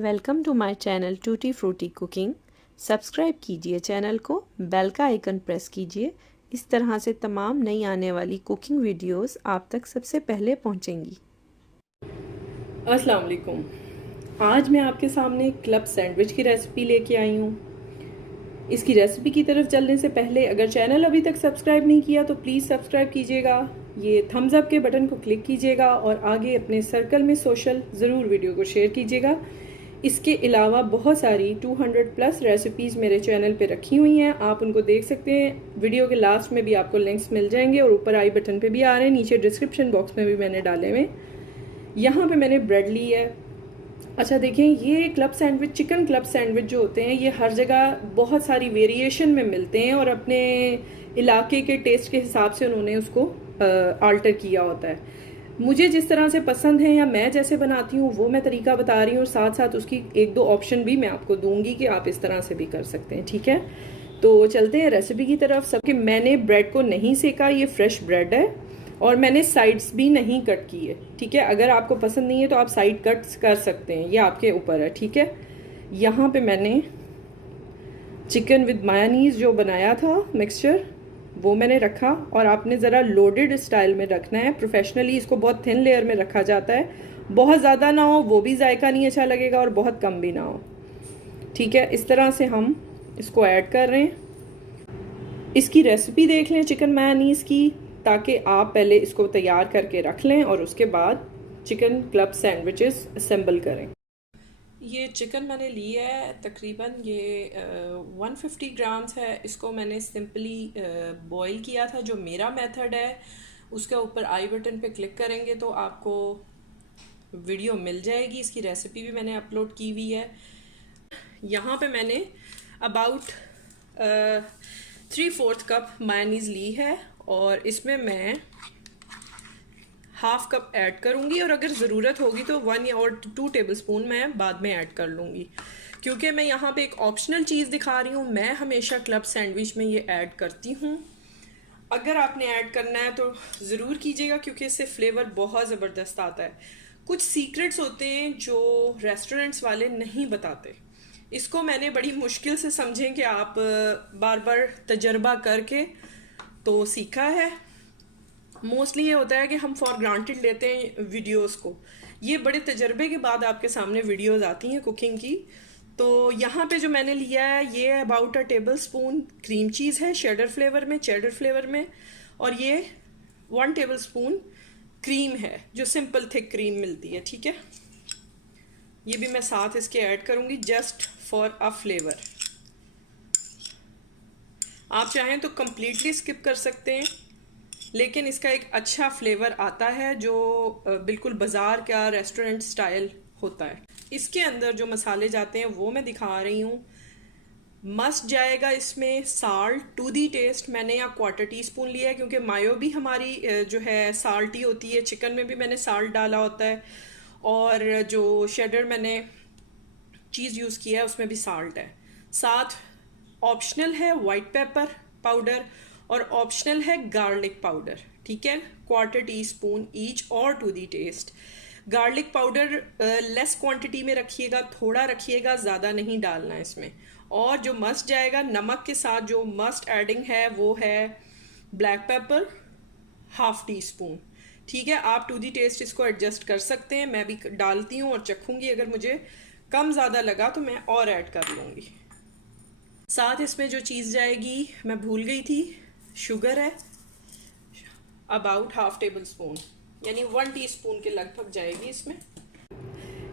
Welcome to my channel tutti frutti cooking. Subscribe कीजिए channel को, bell का icon press कीजिए। इस तरह से तमाम नई आने वाली कुकिंग वीडियोस आप तक सबसे पहले पहुंचेंगी। अस्सलाम वालेकुम। आज मैं आपके सामने क्लब सैंडविच की रेसिपी लेके आई हूँ। इसकी रेसिपी की तरफ चलने से पहले अगर चैनल अभी तक सब्सक्राइब नहीं किया तो प्लीज़ सब्सक्राइब कीजिएगा, ये थम्स अप के बटन को क्लिक कीजिएगा और आगे अपने सर्कल में सोशल ज़रूर वीडियो को शेयर कीजिएगा। इसके अलावा बहुत सारी 200 प्लस रेसिपीज़ मेरे चैनल पे रखी हुई हैं, आप उनको देख सकते हैं। वीडियो के लास्ट में भी आपको लिंक्स मिल जाएंगे और ऊपर आई बटन पे भी आ रहे हैं, नीचे डिस्क्रिप्शन बॉक्स में भी मैंने डाले हुए। यहाँ पे मैंने ब्रेड ली है। अच्छा देखें, ये club sandwich, chicken club sandwich जो होते हैं ये हर जगह बहुत सारी वेरिएशन में मिलते हैं और अपने इलाके के टेस्ट के हिसाब से उन्होंने उसको आल्टर किया होता है। मुझे जिस तरह से पसंद है या मैं जैसे बनाती हूँ वो मैं तरीका बता रही हूँ और साथ साथ उसकी एक दो ऑप्शन भी मैं आपको दूंगी कि आप इस तरह से भी कर सकते हैं। ठीक है, तो चलते हैं रेसिपी की तरफ। सबके मैंने ब्रेड को नहीं सेका, ये फ्रेश ब्रेड है और मैंने साइड्स भी नहीं कट की है। ठीक है, अगर आपको पसंद नहीं है तो आप साइड कट्स कर सकते हैं, ये आपके ऊपर है। ठीक है, यहाँ पे मैंने चिकन विद मायोनीज जो बनाया था मिक्सचर वो मैंने रखा और आपने ज़रा लोडेड स्टाइल में रखना है। प्रोफेशनली इसको बहुत थिन लेयर में रखा जाता है, बहुत ज़्यादा ना हो वो भी जायका नहीं अच्छा लगेगा और बहुत कम भी ना हो। ठीक है, इस तरह से हम इसको ऐड कर रहे हैं। इसकी रेसिपी देख लें चिकन मायोनीज की, ताकि आप पहले इसको तैयार करके रख लें और उसके बाद चिकन क्लब सैंडविचेस असेंबल करें। ये चिकन मैंने लिया है, तकरीबन ये 150 ग्राम्स है। इसको मैंने सिंपली बॉईल किया था, जो मेरा मेथड है। उसके ऊपर आई बटन पे क्लिक करेंगे तो आपको वीडियो मिल जाएगी, इसकी रेसिपी भी मैंने अपलोड की हुई है। यहाँ पे मैंने अबाउट 3/4 कप मायोनीज ली है और इसमें मैं हाफ कप ऐड करूँगी और अगर ज़रूरत होगी तो 1 और 2 टेबलस्पून मैं बाद में ऐड कर लूँगी, क्योंकि मैं यहाँ पे एक ऑप्शनल चीज़ दिखा रही हूँ। मैं हमेशा क्लब सैंडविच में ये ऐड करती हूँ। अगर आपने ऐड करना है तो ज़रूर कीजिएगा, क्योंकि इससे फ्लेवर बहुत ज़बरदस्त आता है। कुछ सीक्रेट्स होते हैं जो रेस्टोरेंट्स वाले नहीं बताते। इसको मैंने बड़ी मुश्किल से, समझें कि आप बार बार तजर्बा करके तो सीखा है। मोस्टली ये होता है कि हम फॉर ग्रांटेड लेते हैं वीडियोस को, ये बड़े तजर्बे के बाद आपके सामने वीडियोस आती हैं कुकिंग की। तो यहाँ पे जो मैंने लिया है ये about a table spoon cream cheese है, चेडर फ्लेवर में, और ये 1 टेबल स्पून क्रीम है जो सिंपल थिक क्रीम मिलती है। ठीक है, ये भी मैं साथ इसके ऐड करूँगी जस्ट फॉर अ फ्लेवर। आप चाहें तो कम्प्लीटली स्किप कर सकते हैं, लेकिन इसका एक अच्छा फ्लेवर आता है जो बिल्कुल बाजार का रेस्टोरेंट स्टाइल होता है। इसके अंदर जो मसाले जाते हैं वो मैं दिखा रही हूँ। मस्ट जाएगा इसमें साल्ट टू दी टेस्ट। मैंने यहाँ 1/4 टीस्पून लिया है, क्योंकि मायो भी हमारी जो है साल्टी होती है। चिकन में भी मैंने साल्ट डाला होता है और जो शेडर मैंने चीज़ यूज़ किया है उसमें भी साल्ट है। साथ ऑप्शनल है वाइट पेपर पाउडर और ऑप्शनल है गार्लिक पाउडर। ठीक है, 1/4 टीस्पून ईच और to the taste. Garlic powder less quantity में रखिएगा, थोड़ा रखिएगा, ज़्यादा नहीं डालना है इसमें। और जो मस्ट जाएगा नमक के साथ, जो मस्ट एडिंग है वो है ब्लैक पेपर 1/2 टीस्पून। ठीक है, आप टू दी टेस्ट इसको एडजस्ट कर सकते हैं। मैं भी डालती हूँ और चखूँगी, अगर मुझे कम ज़्यादा लगा तो मैं और ऐड कर लूँगी। साथ इसमें जो चीज़ जाएगी मैं भूल गई थी, शुगर है अबाउट 1/2 टेबल स्पून, यानी 1 टीस्पून के लगभग जाएगी इसमें।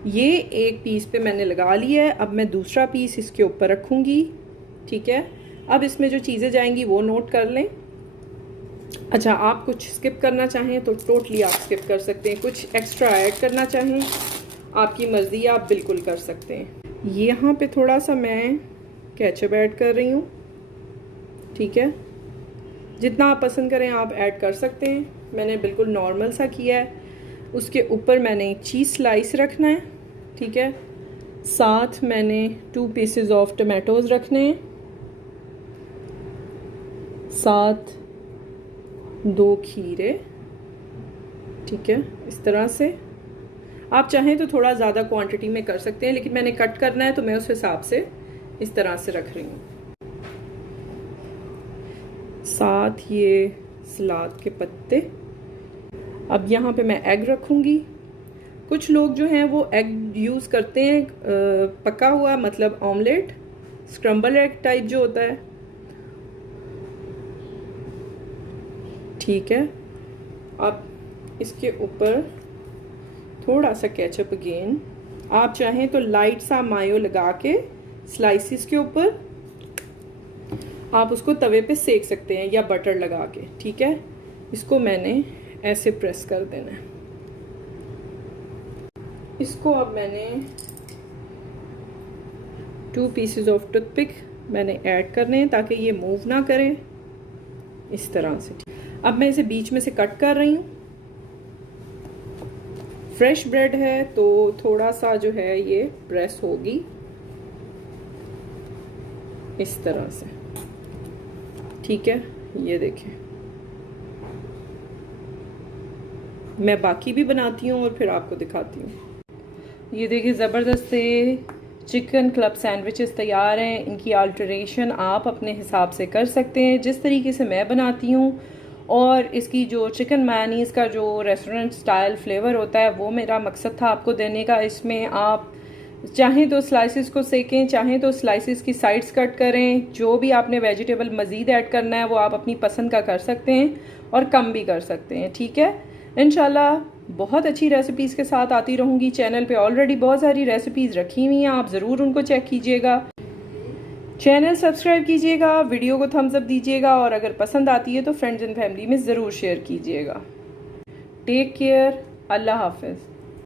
ये एक पीस पे मैंने लगा लिया है, अब मैं दूसरा पीस इसके ऊपर रखूँगी। ठीक है, अब इसमें जो चीज़ें जाएंगी वो नोट कर लें। अच्छा, आप कुछ स्किप करना चाहें तो टोटली आप स्किप कर सकते हैं, कुछ एक्स्ट्रा ऐड करना चाहें आपकी मर्ज़ी, आप बिल्कुल कर सकते हैं। यहाँ पे थोड़ा सा मैं केचप ऐड कर रही हूँ। ठीक है, जितना आप पसंद करें आप ऐड कर सकते हैं, मैंने बिल्कुल नॉर्मल सा किया है। उसके ऊपर मैंने चीज़ स्लाइस रखना है। ठीक है, साथ मैंने 2 पीसेस ऑफ टमाटोज़ रखने हैं, साथ 2 खीरे। ठीक है, इस तरह से आप चाहें तो थोड़ा ज़्यादा क्वांटिटी में कर सकते हैं, लेकिन मैंने कट करना है तो मैं उस हिसाब से इस तरह से रख रही हूँ। साथ ये सलाद के पत्ते। अब यहाँ पे मैं एग रखूँगी। कुछ लोग जो हैं वो एग यूज़ करते हैं पका हुआ, मतलब ऑमलेट, स्क्रम्बल एग टाइप जो होता है। ठीक है, अब इसके ऊपर थोड़ा सा केचप अगेन। आप चाहें तो लाइट सा मायो लगा के स्लाइसिस के ऊपर आप उसको तवे पे सेक सकते हैं या बटर लगा के। ठीक है, इसको मैंने ऐसे प्रेस कर देना है। इसको अब मैंने 2 पीसेस ऑफ टूथपिक मैंने ऐड करने हैं ताकि ये मूव ना करें, इस तरह से। अब मैं इसे बीच में से कट कर रही हूँ। फ्रेश ब्रेड है तो थोड़ा सा जो है ये प्रेस होगी इस तरह से। ठीक है, ये देखें, मैं बाकी भी बनाती हूँ और फिर आपको दिखाती हूँ। ये देखिए, ज़बरदस्त से चिकन क्लब सैंडविचेस तैयार हैं। इनकी अल्टरेशन आप अपने हिसाब से कर सकते हैं जिस तरीके से मैं बनाती हूँ। और इसकी जो चिकन मेयोनीज़ का जो रेस्टोरेंट स्टाइल फ्लेवर होता है वो मेरा मकसद था आपको देने का। इसमें आप चाहें तो स्लाइसिस को सेकें, चाहें तो स्लाइसिस की साइड्स कट करें। जो भी आपने वेजिटेबल मज़ीद ऐड करना है वो आप अपनी पसंद का कर सकते हैं और कम भी कर सकते हैं। ठीक है, इंशाल्लाह बहुत अच्छी रेसिपीज़ के साथ आती रहूँगी। चैनल पे ऑलरेडी बहुत सारी रेसिपीज़ रखी हुई हैं, आप ज़रूर उनको चेक कीजिएगा। चैनल सब्सक्राइब कीजिएगा, वीडियो को थम्स अप दीजिएगा और अगर पसंद आती है तो फ्रेंड्स एंड फैमिली में ज़रूर शेयर कीजिएगा। टेक केयर, अल्लाह हाफिज़।